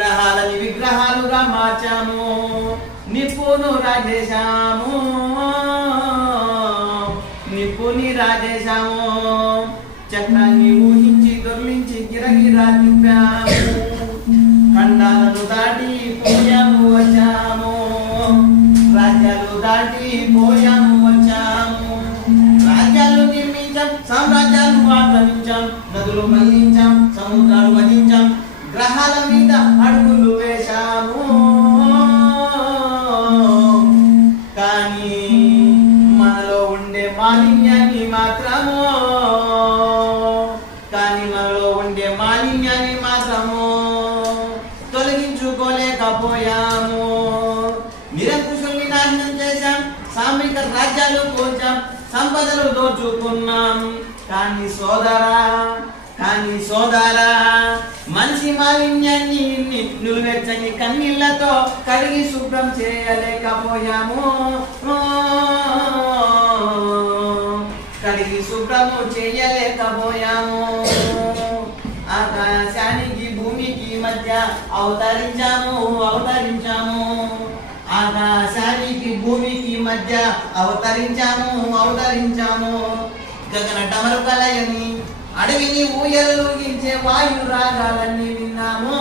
గ్రహాలని విగ్రహాలుగా మార్చాము, నిప్పును రాజేశాము, నిప్పుని రాజేశాము, చక్రాన్ని ఊహించి దొర్లించి గిరగిరా తిప్పాము, ఖండాలను దాటి పోయాము వచ్చాము, రాజ్యాలు దాటి పోయాము వచ్చాము, రాజ్యాలు నిర్మించాం, సామ్రాజ్యాలు ఆక్రమించాం, నదులు మళ్లించాం, సముద్రాలు వధించాం, గ్రహాల మీద అడుగులు వేశాము. కానీ మనలో ఉండే మాలిన్యాన్ని మాత్రము తొలగించుకోలేకపోయాము. నిరంకుశుల్ని నాశనం చేశాం, సామరిక రాజ్యాలు కూల్చాం, సంపదలు దోచుకున్నాం. కానీ సోదరా మనిషి మాలిన్యాన్ని నువ్వెచ్చని కన్నీళ్లతో కడిగి శుభ్రం చేయలేకపోయాము, కడిగి శుభ్రము చేయలేకపోయాము. ఆకాశానికి భూమికి మధ్య అవతరించాము, ఆకాశానికి భూమికి మధ్య అవతరించాము. గగన డమరు కలయని అడవిని ఊయలూగించే వాయు రాగాలన్నీ విన్నాము,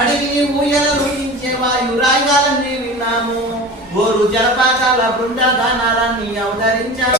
అడవిని ఊయలూగించే వాయు రాగాలన్నీ విన్నాము. ఓరు జలపాతాల బృందగానాలన్నీ అవతరించాము.